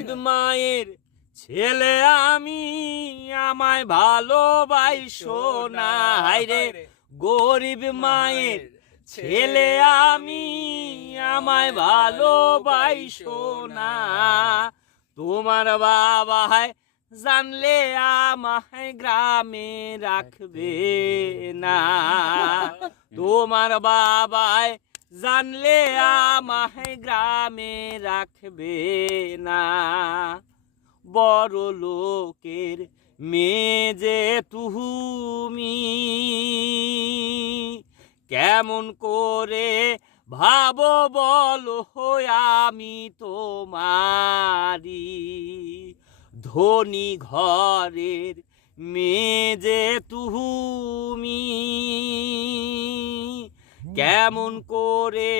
গরিব মায়ের ছেলে আমি, আমায় ভালোবাসো না। হায়রে গরিব মায়ের ছেলে আমি, আমায় ভালোবাসো না। তোমার বাবা জানলে আমায় গ্রামে রাখবে না। তোমার বাবায় জানলে আমায় গ্রামে রাখবে না। বড় লোকের মেয়ে যে তুমি, কেমন করে ভাবো বলো আমি তোমারি। ধনী ঘরের মেয়ে যে তুমি, কেমন করে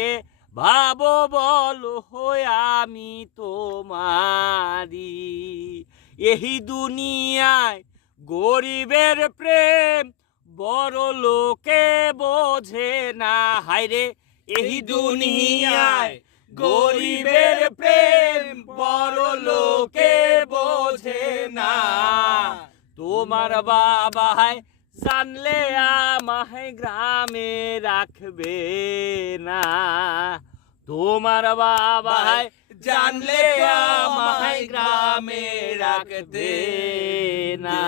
ভাবো বলো আমি তোমারি। এই দুনিয়ায় গরিবের প্রেম বড় লোকে বোঝে না। হায়রে এই দুনিয়ায় গরিবের প্রেম বড় লোকে বোঝে না। তোমার বাবা জানলে আমায় গ্রামে রাখবে না। তোমার বাবা জানলে আমায় গ্রামে রাখবে না।